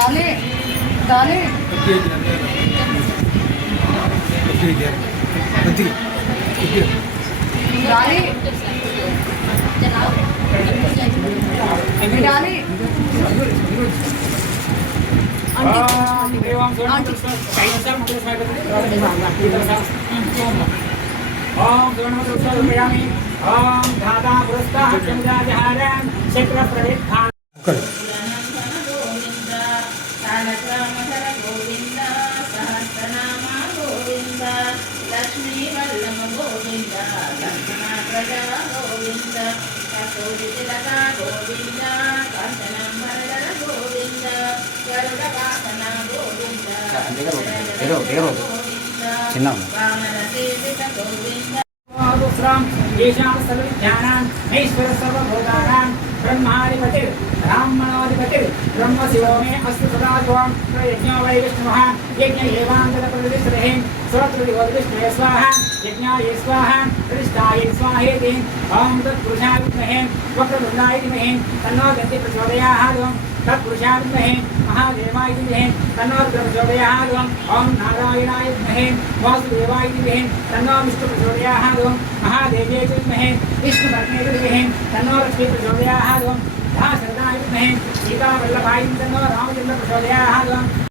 डाले डाले डाले ओम सुवर्णमतुर्पयामि ओम धाता पुरस्तात् चन्द्राजहारं शक्रप्रविद्धान् చిన్న येषां सर्वविद्यानां ऐश्वर सर्वभूतानां ब्रह्माधिपतिर् ब्राह्मणोऽधिपतिर् ब्रह्मशिवो मे अस्तु सदा त्वं प्रयज्ञो वै विष्णुः यज्ञ एवान्तरप्रतिष्ठते स्वत्रदिवद्विष्णवे स्वाहा यज्ञाय स्वाहा प्रतिष्ठायै स्वाहेति ॐ तत्पुरुषाय विद्महे वक्रतुण्डाय धीमहि तन्नो दन्ति प्रचोदयात् तत्पुरुषाय विद्महे महादेवाय धीमहि तन्नो रुद्रः प्रचोदयात् ॐ नारायणाय विद्महे वासुदेवाय धीमहि तन्नो विष्णुः प्रचोदयात् महादेव्यै विद्महे विष्णुपत्न्यै धीमहि तन्नो लक्ष्मी प्रचोदयात् दाशरथाय विद्महे सीतावल्लभाय तन्नो रामचन्द्रः प्रचोदयात्